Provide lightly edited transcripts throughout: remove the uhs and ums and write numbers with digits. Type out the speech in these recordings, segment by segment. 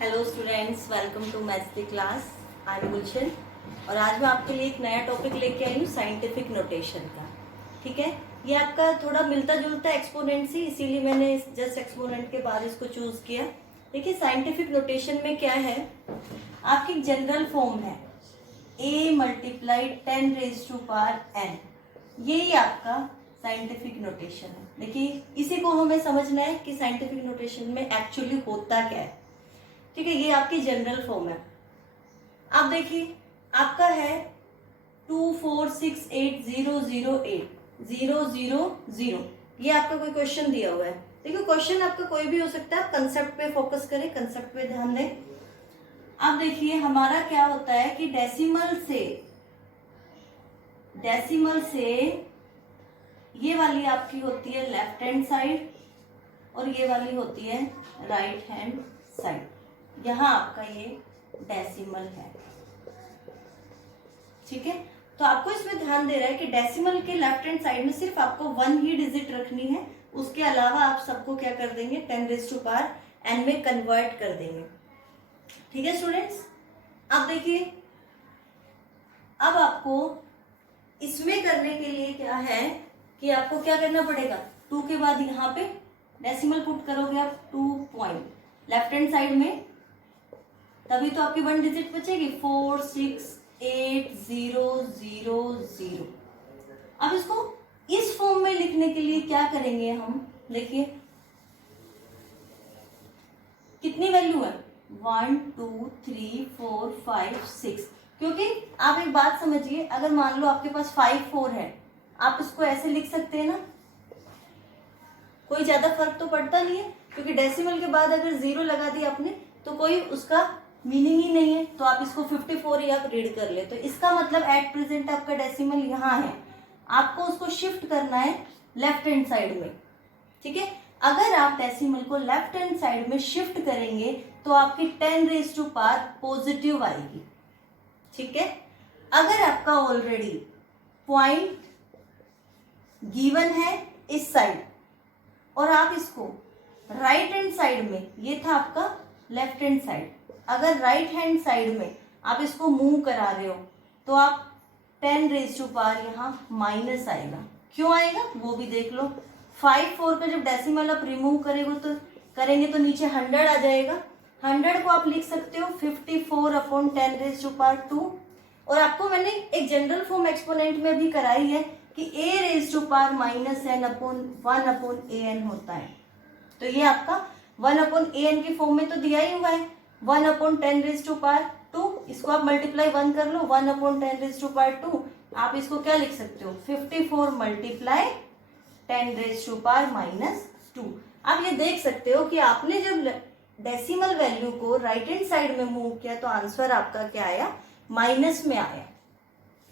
Hello students, welcome to maths the class. I am Gulshan और आज मैं आपके लिए एक नया टॉपिक लेके आई हूँ साइंटिफिक नोटेशन का। ठीक है, ये आपका थोड़ा मिलता जुलता एक्सपोनेंट से, इसीलिए मैंने जस्ट एक्सपोनेंट के बाद इसको चूज किया। देखिए साइंटिफिक नोटेशन में क्या है, आपकी जनरल फॉर्म है a multiplied 10 raise to power n। यही आपका साइंटिफिक नोटेशन है। देखिए इसी को हमें समझना है कि साइंटिफिक नोटेशन में एक्चुअली होता क्या है। ठीक है, ये आपकी जनरल फॉर्म है। आप देखिए आपका है 2468008 ये आपका कोई क्वेश्चन दिया हुआ है। देखिए क्वेश्चन आपका कोई भी हो सकता है, कंसेप्ट पे फोकस करें, कंसेप्ट पे ध्यान दें। अब देखिए हमारा क्या होता है कि डेसिमल से ये वाली आपकी होती है लेफ्ट हैंड साइड और ये वाली होती है राइट हैंड साइड। यहाँ आपका ये डेसिमल है। ठीक है, तो आपको इसमें ध्यान दे रहा है कि डेसिमल के लेफ्ट हैंड साइड में सिर्फ आपको 1 ही डिजिट रखनी है, उसके अलावा आप सबको क्या कर देंगे 10 रेज़ टू पावर n में कन्वर्ट कर देंगे। ठीक है स्टूडेंट्स, अब देखिए अब आपको इसमें करने के लिए क्या है कि आपको क्या करना पड़ेगा, 2 के बाद यहाँ पे डेसिमल पुट करोगे आप 2 पॉइंट लेफ्ट हैंड साइड में, तभी तो आपकी 1 डिजिट बचेगी 4680000। अब इसको इस फॉर्म में लिखने के लिए क्या करेंगे हम, देखिए कितनी वैल्यू है 1 2 3 4 5 6। क्योंकि आप एक बात समझिए, अगर मान लो आपके पास 5 4 है, आप इसको ऐसे लिख सकते हैं ना, कोई ज्यादा फर्क तो पड़ता नहीं है, क्योंकि डेसिमल के बाद अगर 0 लगा दिया आपने तो कोई उसका मीनिंग ही नहीं है। तो आप इसको 54 ही आप रीड कर ले, तो इसका मतलब एट प्रेजेंट आपका डेसिमल यहाँ है, आपको उसको शिफ्ट करना है लेफ्ट हैंड साइड में। ठीक है, अगर आप डेसिमल को लेफ्ट हैंड साइड में शिफ्ट करेंगे तो आपकी 10 रेज़ टू पावर पॉजिटिव आएगी। ठीक है, अगर आपका ऑलरेडी पॉइंट गिवन है इस साइड और आप इसको राइट हैंड साइड में, ये था आपका लेफ्ट हैंड साइड, अगर राइट हैंड साइड में आप इसको मूव करा रहे हो तो आप 10 रेज़ टू पावर यहाँ माइनस आएगा। क्यों आएगा वो भी देख लो। 5 4 का जब डेसिमल आप रिमूव करेंगे तो नीचे 100 आ जाएगा। 100 को आप लिख सकते हो 54/10 रेज़ टू पावर 2। और आपको मैंने एक जनरल फॉर्म एक्सपोनेंट में भी कराई है कि a rays to power -n/1/an होता है। तो ये आपका 1/an की फॉर्म में तो दिया ही हुआ है 1/10 रेज़ टू पावर 2। इसको आप मल्टीप्लाई 1 कर लो, 1/10 रेज़ टू पावर 2। आप इसको क्या लिख सकते हो 54 मल्टीप्लाई 10 रेज़ टू पावर -2। आप ये देख सकते हो कि आपने जब डेसिमल वैल्यू को राइट हैंड साइड में मूव किया तो आंसर आपका क्या आया, माइनस में आया।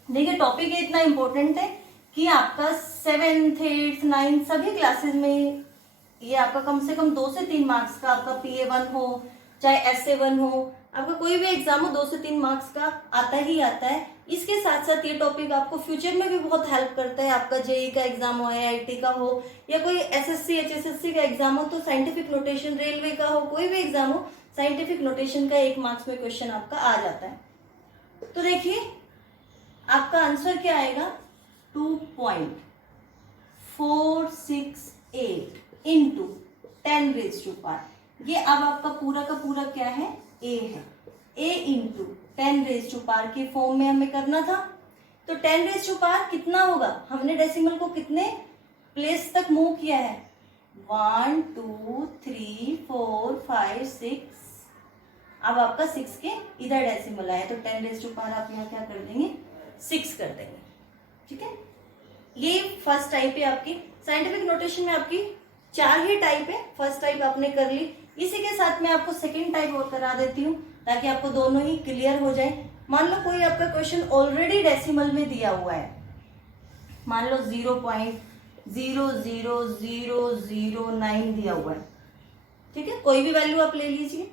देखिए टॉपिक इतना इंपॉर्टेंट है कि आपका 7th 8th 9th सभी क्लासेस में ये आपका कम से कम 2 से 3 मार्क्स का, आपका PA1 हो चाहे SA1 हो, आपका कोई भी एग्जाम हो 2 से 3 मार्क्स का आता ही आता है। इसके साथ साथ ये टॉपिक आपको फ्यूचर में भी बहुत हेल्प करता है। आपका JEE का एग्जाम हो, IIT का हो या कोई SSC HSSC का एग्जाम हो, तो साइंटिफिक नोटेशन, रेलवे का हो, कोई भी एग्जाम हो, साइंटिफिक नोटेशन का 1 मार्क्स में क्वेश्चन आपका आ जाता है। तो देखिए आपका आंसर क्या आएगा 2.468 इंटू 10 रेज़ टू पावर। ये अब आपका पूरा का पूरा क्या है a है, a into 10 raise to power के फॉर्म में हमें करना था। तो 10 रेज़ टू पावर कितना होगा, हमने डेसिमल को कितने प्लेस तक मूव किया है 1 2 3 4 5 6। अब आपका 6 के इधर डेसिमल आया तो 10 रेज़ टू पावर आप यहाँ क्या कर देंगे 6 कर देंगे। ठीक है, ये फर्स्ट टाइप है आपकी। साइंटिफिक नोटेशन में आपकी 4 ही टाइप है। फर्स्ट टाइप आपने कर ली, इसी के साथ मैं आपको सेकंड टाइप और करा देती हूँ ताकि आपको दोनों ही क्लियर हो जाए। मान लो कोई आपका क्वेश्चन ऑलरेडी डेसिमल में दिया हुआ है, मान लो 0.00009 दिया हुआ है। ठीक है, कोई भी वैल्यू आप ले लीजिए,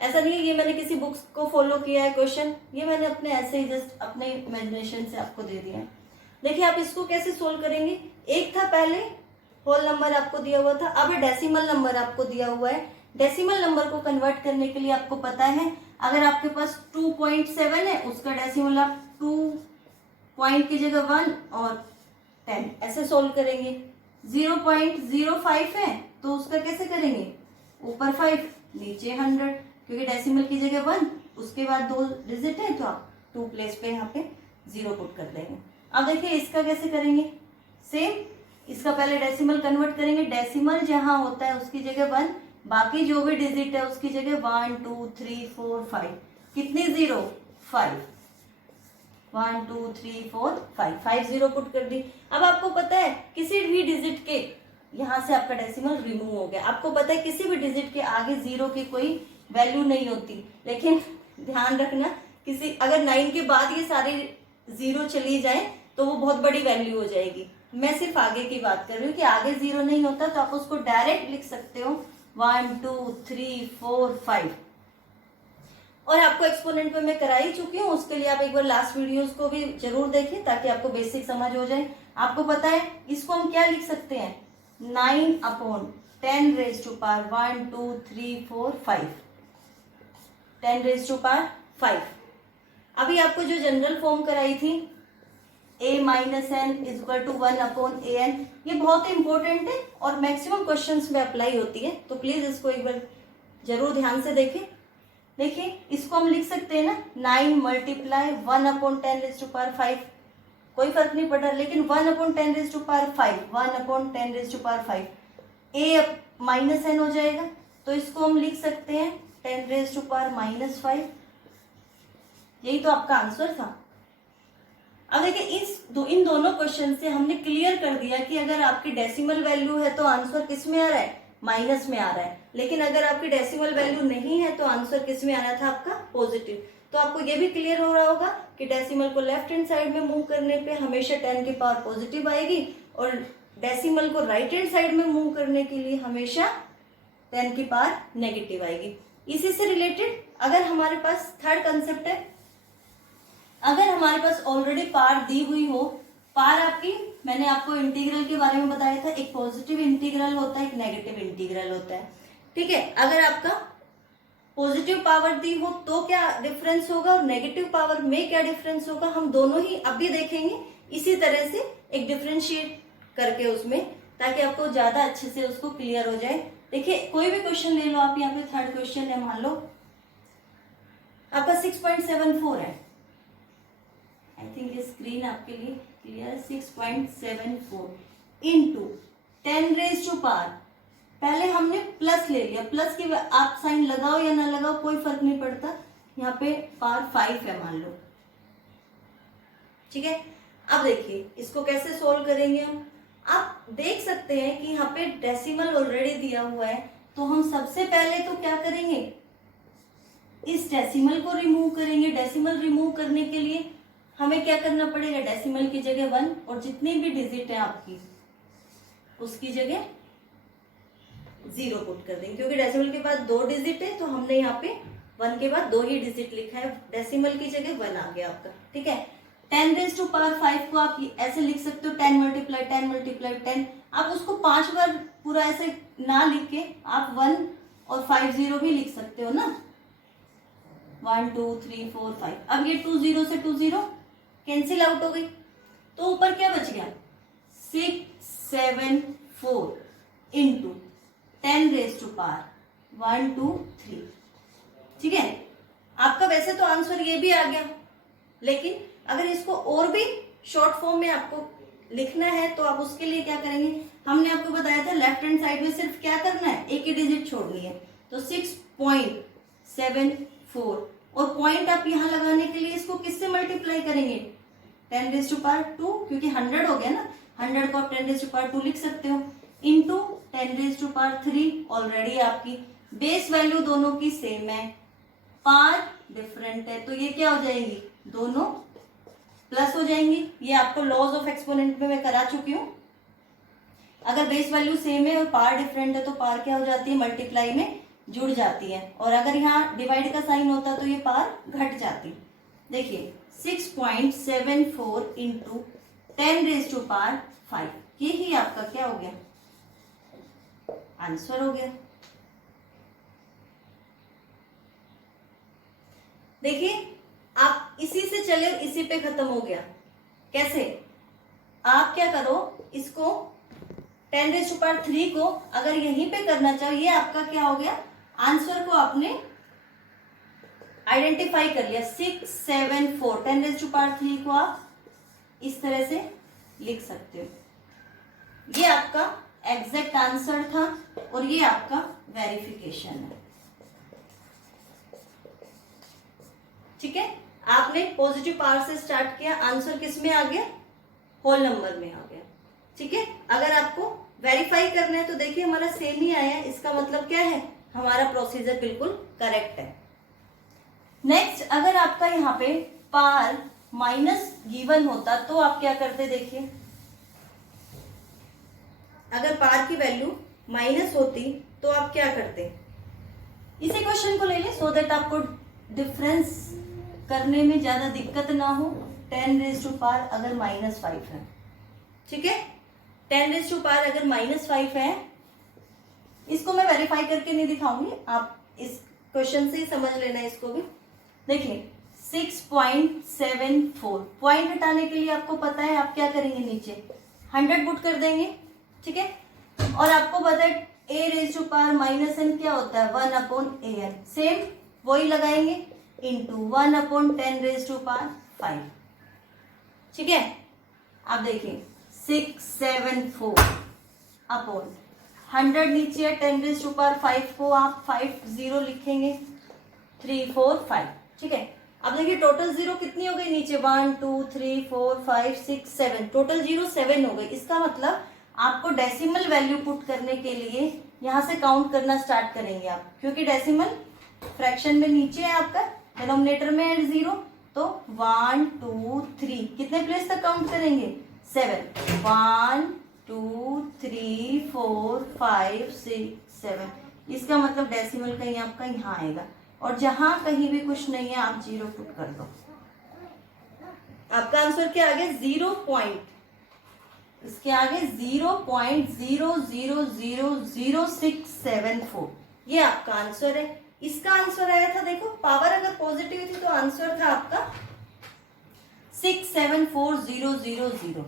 ऐसा नहीं है ये मैंने किसी बुक्स को फॉलो किया है क्वेश्चन, ये मैंने अपने ऐसे ही जस्ट अपने इमेजिनेशन से आपको दे दिया है। देखिए आप इसको कैसे सोल्व करेंगे, एक था पहले होल नंबर आपको दिया हुआ था, अब डेसिमल नंबर आपको दिया हुआ है। डेसिमल नंबर को कन्वर्ट करने के लिए आपको पता है, अगर आपके पास 2.7 है उसका डेसिमल आप 2 पॉइंट की जगह 1 और 10 ऐसे सोल्व करेंगे। 0.05 है तो उसका कैसे करेंगे, ऊपर 5 नीचे 100, क्योंकि डेसिमल की जगह 1 उसके बाद 2 डिजिट है तो आप 2 प्लेस पे यहाँ पे 0 पुट कर देंगे। अब देखिए इसका कैसे करेंगे, सेम, इसका पहले डेसिमल कन्वर्ट करेंगे। डेसिमल जहां होता है उसकी जगह 1, बाकी जो भी डिजिट है उसकी जगह 1 2 3 4 5, कितनी 0, 5, 1 2 3 4 5, 5 0 पुट कर दी। अब आपको पता है किसी भी डिजिट के यहाँ से आपका डेसिमल रिमूव हो गया। आपको पता है किसी भी डिजिट के आगे 0 की कोई वैल्यू नहीं होती, लेकिन ध्यान रखना किसी अगर 9 के बाद ये सारे 0 चली जाए तो वो बहुत बड़ी वैल्यू हो जाएगी। मैं सिर्फ आगे की बात कर रही हूँ कि आगे 0 नहीं होता तो आप उसको डायरेक्ट लिख सकते हो 1 2 3 4 5। और आपको एक्सपोनेंट में मैं करा ही चुकी हूँ, उसके लिए आप एक बार लास्ट वीडियोस को भी जरूर देखें ताकि आपको बेसिक समझ हो जाए। आपको पता है इसको हम क्या लिख सकते हैं, 9/10 raised to power 1 2 3 4 5, 10 raised to power 5। अभी आपको जो जनरल फॉर्म कराई थी a minus n is equal to 1/an, ये बहुत इंपॉर्टेंट है और मैक्सिमम क्वेश्चंस में अप्लाई होती है, तो प्लीज इसको एक बार जरूर ध्यान से देखें। देखिए इसको हम लिख सकते हैं ना 9 मल्टीप्लाई 1/10 raised to power 5, कोई फर्क नहीं पड़ रहा, लेकिन 1/10 raised to power 5, 1/10 raised to power 5 a minus n हो जाएगा, तो इसको हम लिख सकते हैं 10 raised to power -5। यही तो आपका आंसर था। अब देखिए इन दोनों क्वेश्चन से हमने क्लियर कर दिया कि अगर आपकी डेसिमल वैल्यू है तो आंसर किस में आ रहा है, माइनस में आ रहा है, लेकिन अगर आपकी डेसिमल वैल्यू नहीं है तो आंसर किस में आ रहा था आपका, पॉजिटिव। तो आपको ये भी क्लियर हो रहा होगा कि डेसिमल को लेफ्ट हैंड साइड में मूव करने पे हमेशा 10 की पावर पॉजिटिव आएगी और डेसिमल को राइट हैंड साइड में मूव करने के लिए हमेशा 10 की पावर नेगेटिव आएगी। इसी से रिलेटेड अगर हमारे पास थर्ड कंसेप्ट है, अगर हमारे पास ऑलरेडी पावर दी हुई हो, पावर आपकी मैंने आपको इंटीग्रल के बारे में बताया था, एक पॉजिटिव इंटीग्रल होता है, एक नेगेटिव इंटीग्रल होता है, ठीक है। अगर आपका पॉजिटिव पावर दी हो तो क्या डिफरेंस होगा और नेगेटिव पावर में क्या डिफरेंस होगा, हम दोनों ही अभी देखेंगे इसी तरह से एक डिफरेंशिएट करके उसमें, ताकि आपको ज्यादा अच्छे से उसको क्लियर हो जाए। देखिए कोई भी क्वेश्चन ले लो आप, यहाँ पे थर्ड क्वेश्चन है, मान लो आपका 6.74 है, आई थिंक ये स्क्रीन आपके लिए clear, 6.74 into 10 raised to power, पहले हमने प्लस ले लिया, प्लस की आप साइन लगाओ या ना लगाओ कोई फर्क नहीं पड़ता, यहाँ पे पावर 5 है मान लो, ठीक है। अब देखिए इसको कैसे सोल्व करेंगे हम, आप देख सकते हैं कि यहाँ पे डेसिमल ऑलरेडी दिया हुआ है, तो हम सबसे पहले तो क्या करेंगे, इस डेसिमल को रिमूव करेंगे। डेसिमल रिमूव करने के लिए हमें क्या करना पड़ेगा, डेसिमल की जगह 1 और जितनी भी डिजिट है आपकी उसकी जगह 0 पुट कर देंगे, क्योंकि डेसिमल के बाद 2 डिजिट है तो हमने यहाँ पे 1 के बाद 2 ही डिजिट लिखा है, डेसिमल की जगह 1 आ गया आपका, ठीक है। 10 raised to power 5 को आप ऐसे लिख सकते हो 10 multiply 10 multiply 10, आप उसको 5 बार पूरा ऐसे ना लिख के आप 1 और 5 0 भी लिख सकते हो ना, 1 2 3 4 5। अब ये 2 0 से 2 0 कैंसिल आउट हो गई, तो ऊपर क्या बच गया 674 इंटू 10 raised to power 1 2 3, ठीक है। आपका वैसे तो आंसर ये भी आ गया, लेकिन अगर इसको और भी शॉर्ट फॉर्म में आपको लिखना है तो आप उसके लिए क्या करेंगे, हमने आपको बताया था लेफ्ट हैंड साइड में सिर्फ क्या करना है, एक ही डिजिट छोड़नी है, तो 6.74 और पॉइंट आप यहाँ लगाने के लिए इसको किससे मल्टीप्लाई करेंगे, 10 raised to power 2, क्योंकि 100 हो गया ना, 100 को आप 10 raised to power 2 लिख सकते हो, into 10 raised to power 3, already आपकी बेस वैल्यू दोनों की सेम है, पावर डिफरेंट है, तो ये क्या हो जाएंगी, दोनों प्लस हो जाएंगी। ये आपको लॉज ऑफ एक्सपोनेंट में मैं करा चुकी हूँ, अगर बेस वैल्यू सेम है और पावर डिफरेंट है तो पावर क्या हो जाती है, मल्टीप्लाई में जुड़ जाती है, और अगर यहाँ डिवाइड का साइन होता तो ये पावर घट जाती। देखिए 6.74 इंटू 10 raised to power 5, ये ही आपका क्या हो गया, आंसर हो गया। देखिए आप इसी से चले और इसी पे खत्म हो गया। कैसे? आप क्या करो, इसको 10⁻³ को अगर यहीं पे करना चाहो, ये आपका क्या हो गया, आंसर को आपने आइडेंटिफाई कर लिया 674। 10⁻³ को आप इस तरह से लिख सकते हो। ये आपका एग्जैक्ट आंसर था और ये आपका वेरिफिकेशन है। ठीक है, आपने पॉजिटिव पावर से स्टार्ट किया, आंसर किस में आ गया, होल नंबर में आ गया। ठीक है, अगर आपको वेरीफाई करना है तो देखिए हमारा सेम ही आया, इसका मतलब क्या है, हमारा प्रोसीजर बिल्कुल करेक्ट है। नेक्स्ट, अगर आपका यहाँ पे पार माइनस गिवन होता तो आप क्या करते, देखिए अगर पार की वैल्यू माइनस होती तो आप क्या करते, इसी क्वेश्चन को ले लें सो दैट आपको डिफरेंस करने में ज्यादा दिक्कत ना हो। 10⁻⁵ अगर -5 है, ठीक है, 10⁻⁵ अगर -5 है, इसको मैं वेरीफाई करके नहीं दिखाऊंगी, आप इस क्वेश्चन से ही समझ लेना इसको भी। देखिए 6.74 पॉइंट हटाने के लिए आपको पता है आप क्या करेंगे, नीचे 100 पुट कर देंगे। ठीक है, और आपको पता है a⁻n क्या होता है, 1/an, सेम वही लगाएंगे इंटू 1/10⁵5। ठीक है, आप देखिए 674 अपॉन 100 नीचे है, 10⁵5 को आप 50 लिखेंगे, 3 4 5। ठीक है, अब देखिए टोटल जीरो कितनी हो गई, नीचे 1 2 3 4 5 6 7, टोटल जीरो 7 हो गई। इसका मतलब आपको डेसिमल वैल्यू पुट करने के लिए यहां से काउंट करना स्टार्ट करेंगे आप, क्योंकि डेसिमल फ्रैक्शन में नीचे है आपका, डिनोमिनेटर में है 0, तो 1 2 3 कितने प्लेस तक काउंट करेंगे, 7, 1 2 3 4 5 6 7। इसका मतलब डेसिमल कहीं आपका यहाँ आएगा, और जहां कहीं भी कुछ नहीं है आप 0 पुट कर दो, आपका आंसर क्या आ गया, 0 पॉइंट, इसके आगे 0.00000674, ये आपका आंसर है। इसका आंसर आया था, देखो पावर अगर पॉजिटिव थी तो आंसर था आपका 674,000,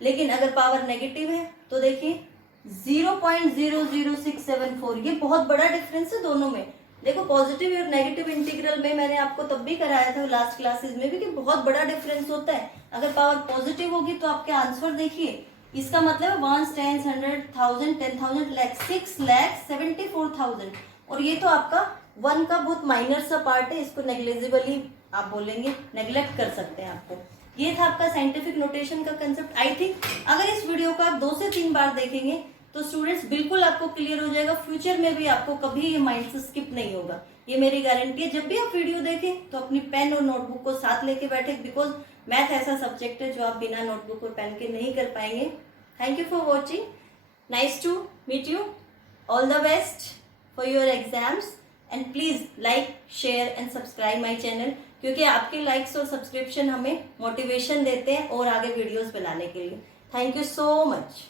लेकिन अगर पावर नेगेटिव है तो देखिए 0.00674, ये बहुत बड़ा डिफरेंस है दोनों में। देखो पॉजिटिव और नेगेटिव इंटीग्रल में मैंने आपको तब भी कराया था लास्ट क्लासेस में भी कि बहुत बड़ा डिफरेंस होता है। अगर पावर पॉजिटिव होगी तो आपके आंसर देखिए, इसका मतलब 1 10 100 1000 10,000 लाख 6,74,000, और ये तो आपका 1 का बहुत माइनर सा पार्ट है, इसको नेग्लिजिबली आप बोलेंगे, नेग्लेक्ट कर सकते हैं आपको। ये था आपका साइंटिफिक नोटेशन का कंसेप्ट। आई थिंक अगर इस वीडियो को आप 2 से 3 बार देखेंगे तो स्टूडेंट्स बिल्कुल आपको क्लियर हो जाएगा, फ्यूचर में भी आपको कभी ये माइंड से स्किप नहीं होगा, ये मेरी गारंटी है। जब भी आप वीडियो देखें तो अपनी पेन और नोटबुक को साथ लेके बैठे, बिकॉज मैथ ऐसा सब्जेक्ट है जो आप बिना नोटबुक और पेन के नहीं कर पाएंगे। Thank you for watching, nice to meet you, all the best for your exams, and please like share and subscribe my channel, क्योंकि आपके लाइक्स और सब्सक्रिप्शन हमें मोटिवेशन देते हैं और आगे वीडियोज बनाने के लिए। Thank you so much.